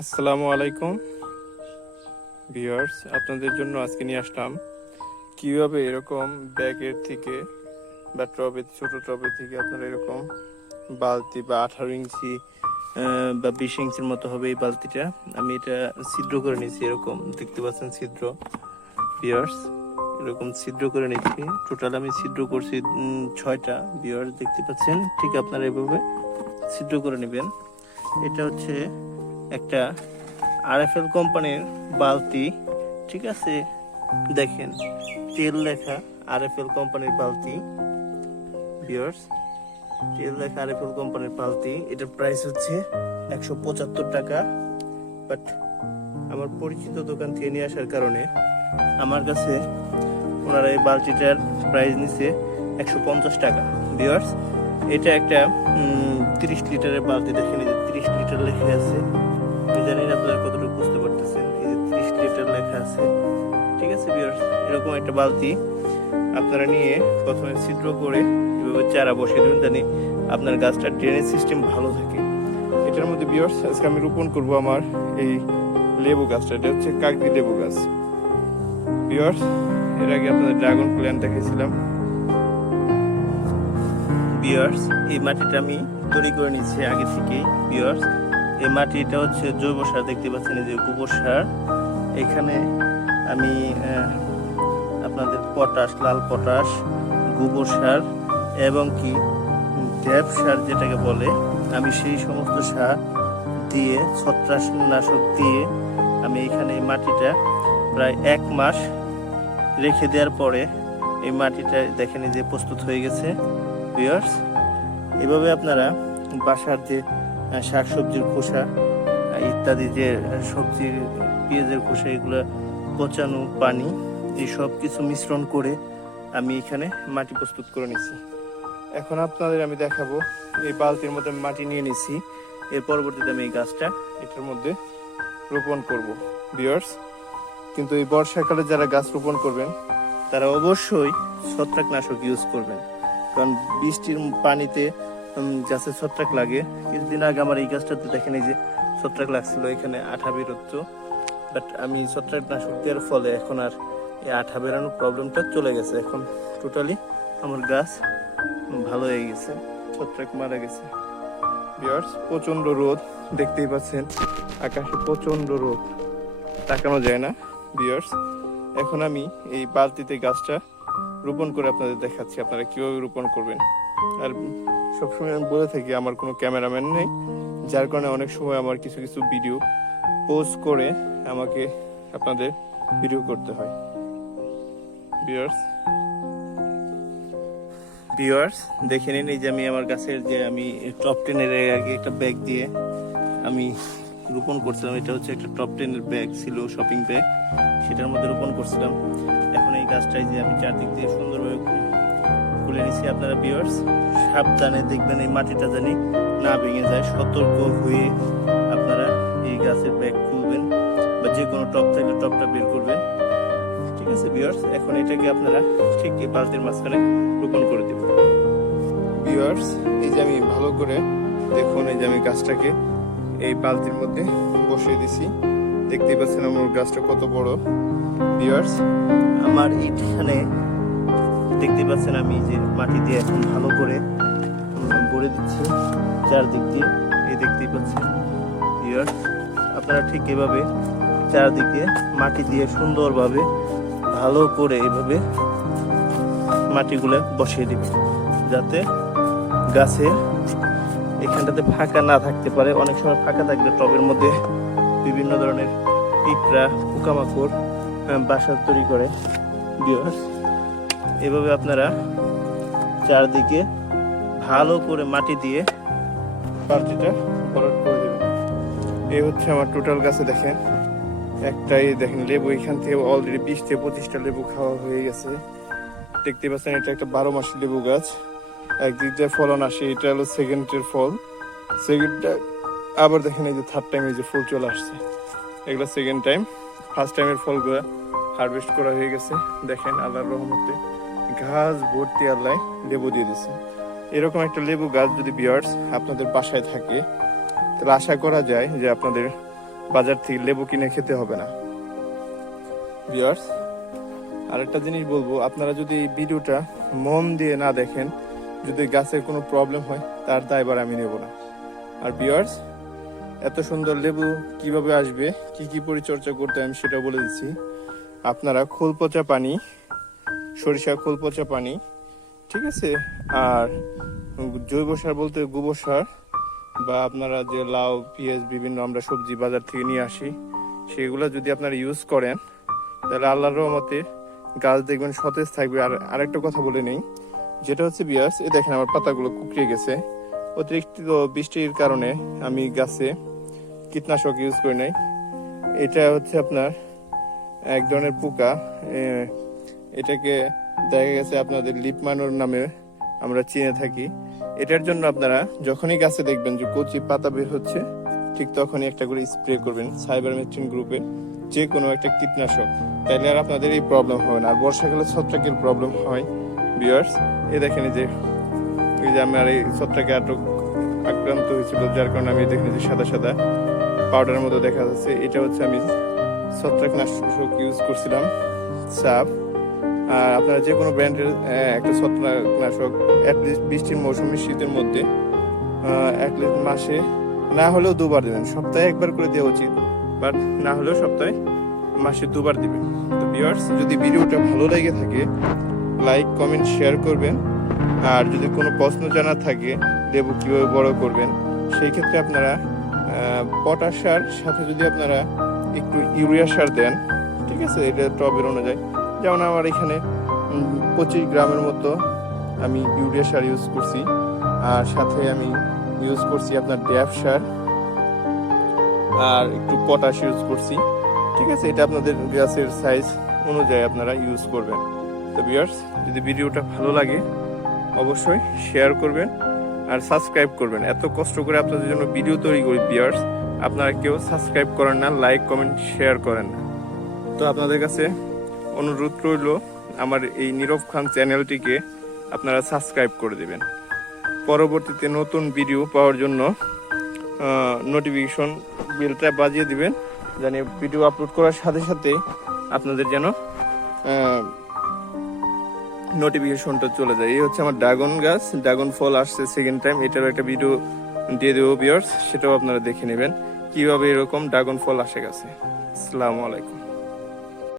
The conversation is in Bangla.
আসসালামু আলাইকুম ভিউয়ার্স, আপনাদের জন্য আজকে নিয়ে আসলাম কিভাবে এরকম ব্যাগের থেকে বা টবের ছোট টবের থেকে আপনারা এরকম বালতি বা 18 ইঞ্চি বা 20 ইঞ্চির মতো হবে এই বালতিটা। আমি এটা ছিদ্র করে নিয়েছি, এরকম দেখতে পাচ্ছেন ছিদ্র। ভিউয়ার্স, এরকম ছিদ্র করে নিচ্ছি। টোটাল আমি ছিদ্র করছি 6টা। ভিউয়ার্স দেখতে পাচ্ছেন, ঠিক আপনারা এভাবে ছিদ্র করে নেবেন। এটা হচ্ছে একটা আরএফএল কোম্পানির বালতি, ঠিক আছে। দেখেন তেল লেখা আরএফএল কোম্পানির বালতি। ভিউয়ার্স, তেল লেখা আরএফএল কোম্পানির বালতি। এটার প্রাইস হচ্ছে 175 টাকা। বাট আমার পরিচিত দোকান থেকে নিয়ে আসার কারণে আমার কাছে ওনারা এই বালতিটার প্রাইস নিচ্ছে 150 টাকা। ভিউয়ার্স, এটা একটা 30 লিটারের বালতি। দেখেন এই যে 30 লিটার লেখা আছে। আমি জানি না আপনারা কতটুকু বুঝতে পারতেছেন। এই যে 30 লিটার লেখা আছে, ঠিক আছে ভিউয়ার্স। এরকম একটা বালতি আপনারা নিয়ে প্রথমে ছিদ্র করে এভাবে চারা বসিয়ে দেবেন, জানি আপনার গাছটার ড্রেনেজ সিস্টেম ভালো থাকে। এটার মধ্যে ভিউয়ার্স আজকে আমি রোপণ করব আমার এই লেবু গাছটা। এটা হচ্ছে কাগজি লেবু গাছ। ভিউয়ার্স, এর আগে আপনাদের ড্রাগন প্ল্যান্ট দেখিয়েছিলাম। ভিউয়ার্স, এই মাটিটা আমি তৈরি করে নিচ্ছি আগে থেকেই। ভিউয়ার্স, এই মাটিটা হচ্ছে জৈব সার, দেখতে পাচ্ছেন এই যে গোবর সার। এখানে আমি আপনাদের পটাশ, লাল পটাশ, গোবর সার এবং কি ড্যাপ সার যেটাকে বলে, আমি সেই সমস্ত সার দিয়ে, ছত্রাকনাশক দিয়ে আমি এখানে এই মাটিটা প্রায় 1 মাস রেখে দেওয়ার পরে এই মাটিটা দেখেন যে প্রস্তুত হয়ে গেছে। ভিউয়ার্স, এভাবে আপনারা বাসার যে শাকসবজির খোসা ইত্যাদি, যে সবজির পেঁয়াজের খোসা, এগুলো পচানো পানি, এই সব কিছু মিশ্রণ করে আমি এখানে মাটি প্রস্তুত করে নিছি। এখন আপনাদের আমি দেখাবো এই বালতির মধ্যে মাটি নিয়ে নিছি। এর পরবর্তীতে আমি এই গাছটা এটার মধ্যে রোপণ করব। ভিউয়ার্স, কিন্তু এই বর্ষাকালে যারা গাছ রোপণ করবেন তারা অবশ্যই ছত্রাকনাশক ইউজ করবেন, কারণ বৃষ্টির পানিতে গাছে ছত্রাক লাগে। কিছুদিন আগে আমার এই গাছটাতে দেখেন এই যে ছত্রাক লাগছিল, এখানে আঠা বেরোতো। বাট আমি ছত্রাকনাশক দেওয়ার ফলে এখন আর এই আঠা বেরানোর প্রবলেমটা চলে গেছে। এখন টোটালি আমার গাছ ভালো হয়ে গেছে, ছত্রাক মারা গেছে। ভিউয়ার্স, প্রচন্ড রোদ, দেখতেই পাচ্ছেন আকাশে প্রচন্ড রোদ, তাকানো যায় না। ভিউয়ার্স, এখন আমি এই বালতিতে গাছটা রোপণ করে আপনাদের দেখাচ্ছি আপনারা কিভাবে রোপণ করবেন। আর সবসময় আমি বলে থাকি আমার কোনো ক্যামেরাম্যান নেই, যার কারণে অনেক সময় আমার কিছু কিছু ভিডিও পোস্ট করে আমাকে আপনাদের ভিডিও করতে হয়। ভিউয়ার্স, দেখে নিন এই যে আমি আমার গাছের যে আমি টপ 10-এর আগে একটা ব্যাগ দিয়ে আমি রোপণ করছিলাম। এটা হচ্ছে একটা টপ 10-এর ব্যাগ ছিল, শপিং ব্যাগ, সেটার মধ্যে রোপণ করছিলাম। এখন এই গাছটাই যে আমি চারদিক দিয়ে সুন্দরভাবে খুলে নিছি। আপনারা ভিউয়ার্স সাবধানে দেখবেন এই মাটিটা জানি না ভেঙে যায়। সতর্ক হয়ে আপনারা এই গাছের ব্যাগ খুলবেন বা যে কোনো টপ থাকলে টপটা বের করবেন, ঠিক আছে ভিউয়ার্স। এখন এটাকে আপনারা ঠিক এই বালতির মাঝখানে রোপণ করে দেবেন। ভিউয়ার্স, এই যে আমি ভালো করে দেখুন, এই যে আমি গাছটাকে এই বালতির মধ্যে বসিয়ে দিছি। দেখতেই পাচ্ছেন আমার গাছটা কত বড়। ভিউয়ার্স, আমার এইখানে দেখতে পাচ্ছেন আমি যে মাটি দিয়ে এখন ভালো করে ভরে দিচ্ছি চারদিক দিয়ে, এই দেখতেই পাচ্ছেন। ভিউয়ার্স, আপনারা ঠিক এভাবে চারদিকে মাটি দিয়ে সুন্দরভাবে ভালো করে এভাবে মাটিগুলো বসিয়ে দিবেন, যাতে গাছের এখানটাতে ফাঁকা না থাকতে পারে। অনেক সময় ফাঁকা থাকলে টবের মধ্যে বিভিন্ন ধরনের পিঁপড়া, পোকামাকড় বাসা তৈরি করে। ভিউয়ার্স, এভাবে আপনারা চারদিকে ভালো করে মাটি দিয়ে বালতিটা ভরাট করে দেবেন। এই হচ্ছে আমার টোটাল গাছে দেখেন একটাই, দেখেন লেবু এখান থেকে অলরেডি 20 থেকে 25টা লেবু খাওয়া হয়ে গেছে। দেখতে পাচ্ছেন এটা একটা 12 মাসি লেবু গাছ। একদিক দিয়ে ফলন আসে, এটা হলো সেকেন্ডের ফল। সেকেন্ডটা আবার দেখেন এই যে থার্ড টাইম এই যে ফুল চলে আসছে, এগুলো সেকেন্ড টাইম। ফার্স্ট টাইমের ফলগুলো হারভেস্ট করা হয়ে গেছে। দেখেন আল্লাহর রহমতে গাছ ভর্তি আল্লাহ লেবু দিয়ে দিচ্ছে। এরকম একটা লেবু গাছ যদি ভিউয়ার্স আপনাদের বাসায় থাকে, তাহলে আশা করা যায় যে আপনাদের বাজার থেকে লেবু কিনে খেতে হবে না। ভিউয়ার্স, আরেকটা জিনিস বলবো, আপনারা যদি এই ভিডিওটা মন দিয়ে না দেখেন, যদি গাছের কোনো প্রবলেম হয় তার দায়ভার আমি নেব না। আর ভিউয়ার্স, এত সুন্দর লেবু কিভাবে আসবে, কি কি পরিচর্যা করতে আমি সেটা বলে দিচ্ছি। আপনারা খোল পচা পানি, সরিষা খোল পচা পানি, ঠিক আছে, আর জৈব সার বলতে গোবর সার, বা আপনারা যে লাউ পেঁয়াজ বিভিন্ন আমরা সবজি বাজার থেকে নিয়ে আসি, সেগুলো যদি আপনারা ইউজ করেন তাহলে আল্লাহর রহমতে গাছ দেখবেন সতেজ থাকবে। আর আরেকটা কথা বলে নেই, যেটা হচ্ছে ভিউয়ার্স, এই দেখেন আমার পাতাগুলো কুকড়িয়ে গেছে। অতিরিক্ত বৃষ্টির কারণে আমি গাছে কীটনাশক ইউজ করি নাই। এটা হচ্ছে আপনার এক ধরনের পোকা, এটাকে দেখা গেছে আপনাদের লিপ মাইনর নামে আমরা চিনে থাকি। এটার জন্য আপনারা যখনই গাছে দেখবেন যে কচি পাতা বের হচ্ছে, ঠিক তখনই একটা করে স্প্রে করবেন সাইবারমেথ্রিন গ্রুপের যে কোনো একটা কীটনাশক, তাহলে আর আপনাদের এই প্রবলেম হবে না। আর বর্ষাকালে ছত্রাকের প্রবলেম হয় ভিউয়ার্স, এই দেখেন এই যে আমার এই ছত্রাকে আক্রান্ত হয়েছিল, যার কারণে আমি দেখেন যে সাদা সাদা পাউডারের মতো দেখা যাচ্ছে। এটা হচ্ছে আমি ছত্রাকনাশক ইউজ করছিলাম, সাপ। আর আপনারা যে কোনো ব্র্যান্ডের একটা ছত্রাকনাশক অ্যাটলিস্ট বৃষ্টির মৌসুমে শীতের মধ্যে অ্যাটলিস্ট মাসে না হলেও দুবার দেবেন। সপ্তাহে একবার করে দেওয়া উচিত, বাট না হলেও সপ্তাহে মাসে দুবার দিবেন। তো ভিউয়ার্স, যদি ভিডিওটা ভালো লেগে থাকে লাইক কমেন্ট শেয়ার করবেন। আর যদি কোনো প্রশ্ন জানার থাকে লেবু কীভাবে বড় করবেন, সেই ক্ষেত্রে আপনারা পটাশ সার সাথে যদি আপনারা একটু ইউরিয়া সার দেন, ঠিক আছে, এটা টবের অনুযায়ী। যেমন আমার এখানে 25 গ্রামের মতো আমি ইউরিয়া সার ইউজ করছি, আর সাথে আমি ইউজ করছি আপনার ড্যাফ সার, আর একটু পটাশ ইউজ করছি, ঠিক আছে। এটা আপনাদের গাছের সাইজ অনুযায়ী আপনারা ইউজ করবেন। তো ভিউয়ার্স, যদি ভিডিওটা ভালো লাগে অবশ্যই শেয়ার করবেন আর সাবস্ক্রাইব করবেন। এত কষ্ট করে আপনাদের জন্য ভিডিও তৈরি করি ভিউয়ার্স, আপনারা কেউ সাবস্ক্রাইব করেন না, লাইক কমেন্ট শেয়ার করেন না। তো আপনাদের কাছে অনুরোধ রইল আমার এই নীরব খান চ্যানেলটিকে আপনারা সাবস্ক্রাইব করে দেবেন। পরবর্তীতে নতুন ভিডিও পাওয়ার জন্য নোটিফিকেশন বেলটা বাজিয়ে দিবেন, জানি ভিডিও আপলোড করার সাথে সাথে আপনাদের যেন নোটিফিকেশনটা চলে যায়। এই হচ্ছে আমার ড্রাগন গাছ, ড্রাগন ফল আসছে সেকেন্ড টাইম, এটারও একটা ভিডিও দিয়ে দেবো ভিউয়ার্স, সেটাও আপনারা দেখে নেবেন কিভাবে এরকম ড্রাগন ফল আসে গাছে। আসসালামু আলাইকুম।